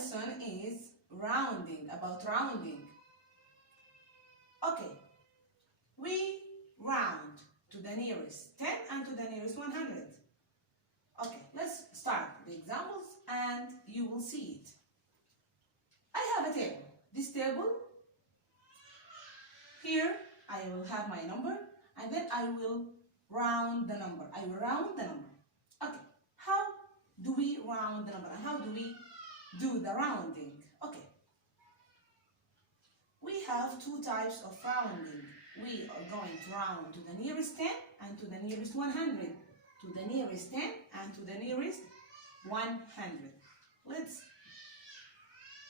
lesson is rounding, about rounding. Okay, we round to the nearest 10 and to the nearest 100. Okay, let's start the examples and you will see it. I have a table. This table, here I will have my number and then I will round the number. I will round the number. Okay, how do we round the number and how do we do the rounding? Okay, we have two types of rounding. We are going to round to the nearest 10 and to the nearest 100. To the nearest 10 and to the nearest 100. Let's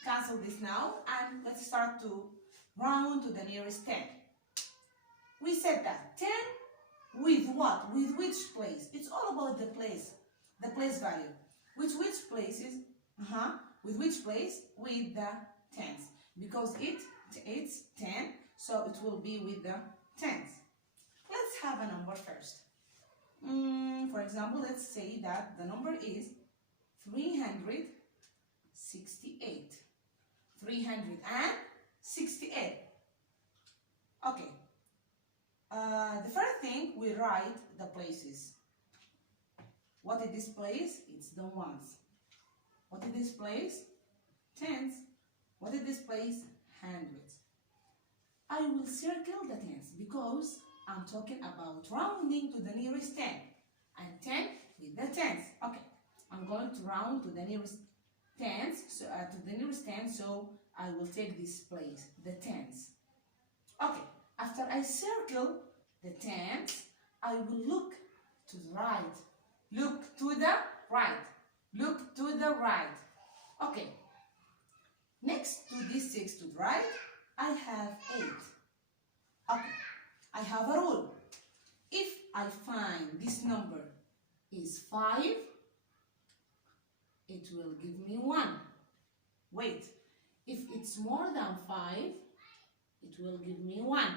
cancel this now and let's start to round to the nearest 10. We said that 10 with what? With which place? It's all about the place value. With which places? With which place? With the tens. Because it's 10, so it will be with the tens. Let's have a number first. For example, let's say that the number is 368. 368. Okay. The first thing, we write the places. What is this place? It's the ones. What is this place? Tens. What is this place? Hundreds. I will circle the tens because I'm talking about rounding to the nearest 10. And 10 with the tens. Okay. I'm going to round to the nearest tens, so to the nearest 10, so I will take this place, the tens. Okay. After I circle the tens, I will look to the right. Look to the right. Look to the right. Okay. Next to this 6 to the right, I have 8. Okay. I have a rule. If I find this number is 5, it will give me 1. Wait. If it's more than 5, it will give me 1.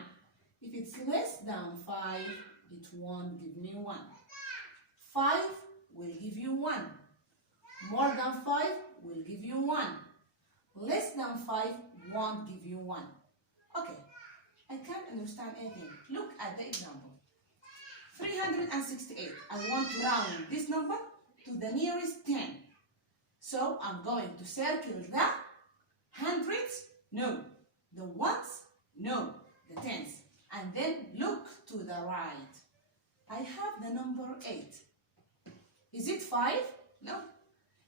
If it's less than 5, it won't give me 1. 5 will give you 1. More than 5 will give you 1. Less than 5 won't give you 1. Okay, I can't understand anything. Look at the example. 368. I want to round this number to the nearest 10. So I'm going to circle the hundreds, no. The ones, no. The tens. And then look to the right. I have the number 8. Is it 5? No.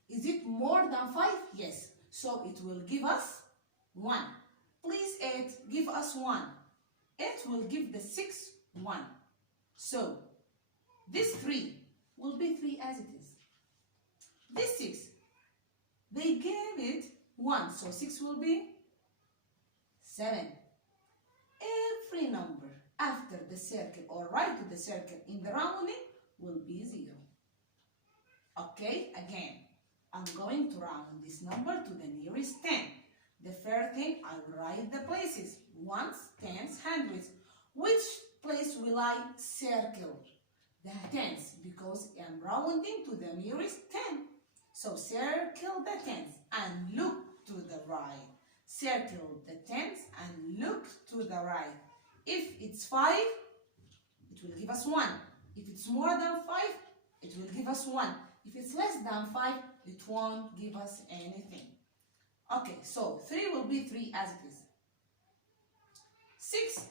Is it more than 5? Yes. So it will give us 1. Please 8, give us 1. 8 will give the 6 1. So this 3 will be 3 as it is. This 6, they gave it 1, so 6 will be 7. Every number after the circle or right to the circle in the rounding will be 0. Okay, again, I'm going to round this number to the nearest 10. The first thing, I will write the places. Ones, tens, hundreds. Which place will I circle? The tens, because I'm rounding to the nearest 10. So circle the tens and look to the right. Circle the tens and look to the right. If it's 5, it will give us 1. If it's more than 5, it will give us 1. If it's less than 5, it won't give us anything. Okay, so 3 will be 3 as it is. 6,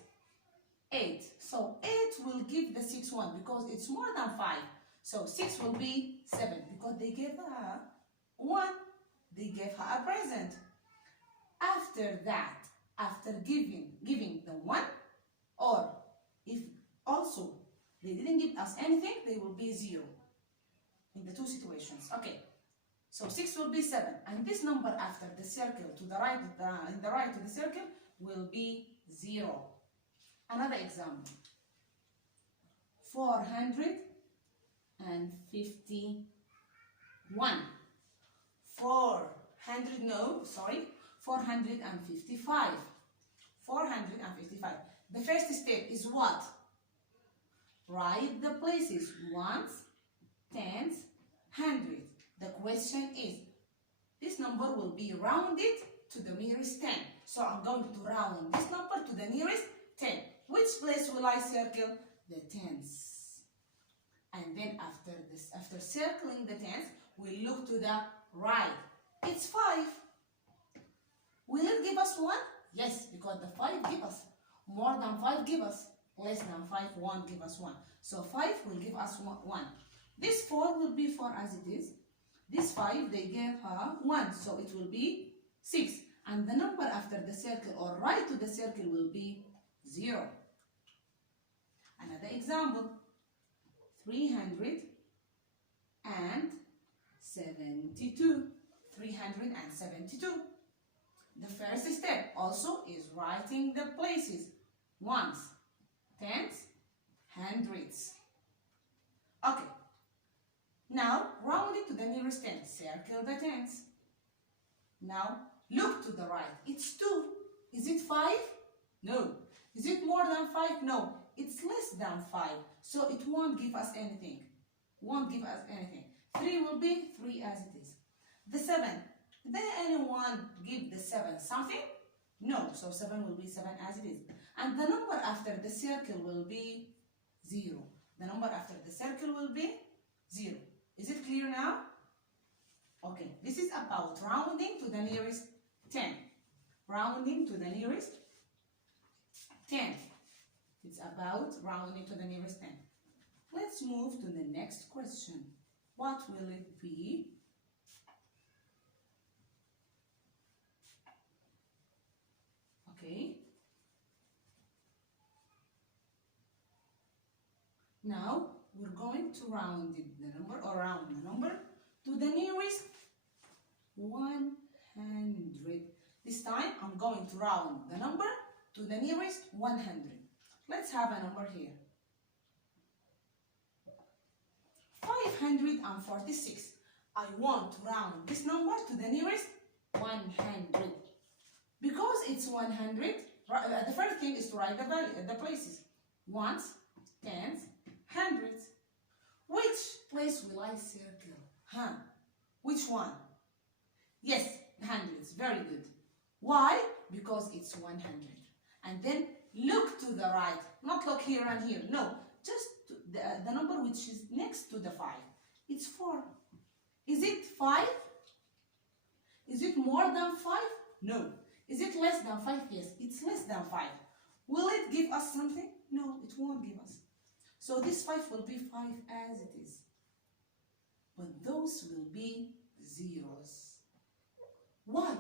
8. So 8 will give the 6 1 because it's more than 5. So 6 will be 7 because they gave her 1. They gave her a present. After that, after giving the 1, or if also they didn't give us anything, they will be 0 in the two situations. Okay, so 6 will be 7, and this number after the circle to the right, in the right to the circle will be 0. Another example. 451. 455. 455. The first step is what? Write the places. Ones, tens, hundreds. The question is, this number will be rounded to the nearest 10. So I'm going to round this number to the nearest 10. Which place will I circle? The tens. And then after circling the tens, we look to the right. It's 5. Will it give us 1? Yes, because the 5 give us. More than 5 give us. Less than 5 won't give us 1. So 5 will give us 1. This 4 will be 4 as it is. This 5, they gave her 1. So it will be 6. And the number after the circle or right to the circle will be 0. Another example. 372. 372. The first step also is writing the places. Ones, tens, hundreds. Okay. Now round it to the nearest 10. Circle the tens. Now look to the right. It's 2. Is it 5? No. Is it more than 5? No. It's less than 5. So it won't give us anything. Won't give us anything. 3 will be 3 as it is. The 7. Did anyone give the 7 something? No. So 7 will be 7 as it is. And the number after the circle will be 0. The number after the circle will be 0. Is it clear now? Okay. This is about rounding to the nearest 10. Rounding to the nearest 10. It's about rounding to the nearest 10. Let's move to the next question. What will it be? Okay. Now we're going to round the number or round the number to the nearest 100. This time I'm going to round the number to the nearest 100. Let's have a number here. 546. I want to round this number to the nearest 100. Because it's 100, the first thing is to write the value, the places. Ones, tens, hundreds. Which place will I circle? Which one? Yes, hundreds. Very good. Why? Because it's 100. And then look to the right. Not look here and here. No. Just the number which is next to the 5. It's 4. Is it 5? Is it more than 5? No. Is it less than 5? Yes, it's less than 5. Will it give us something? No, it won't give us. So this 5 will be 5 as it is. But those will be zeros. Why?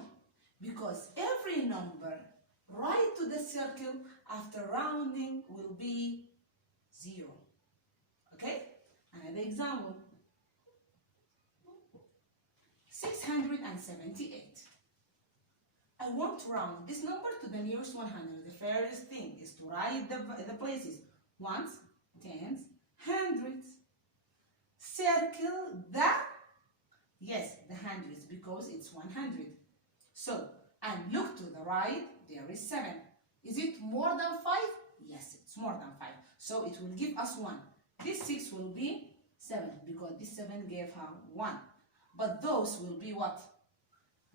Because every number right to the circle after rounding will be 0. Okay? Another example. 678. I want to round this number to the nearest 100. The first thing is to write the places. Ones, tens, hundreds. Circle the, yes, the hundreds because it's 100. So, and look to the right, there is 7. Is it more than 5? Yes, it's more than 5. So it will give us 1. This 6 will be 7 because this 7 gave her 1. But those will be what?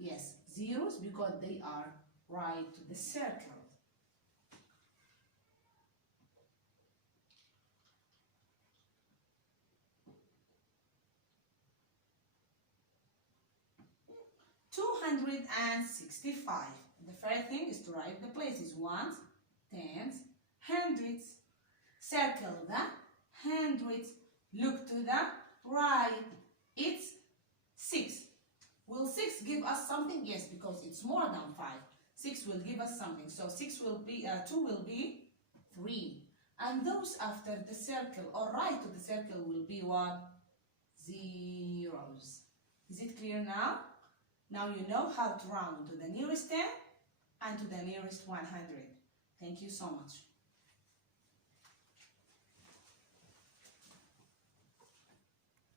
Yes, zeros because they are right to the circle. $265. The first thing is to write the places. Ones, tens, hundreds. Circle the hundreds. Look to the right. It's 6. Will 6 give us something? Yes, because it's more than 5. 6 will give us something. So 6 will be 2 will be 3. And those after the circle or right to the circle will be what? Zeros. Is it clear now? Now you know how to round to the nearest 10 and to the nearest 100. Thank you so much.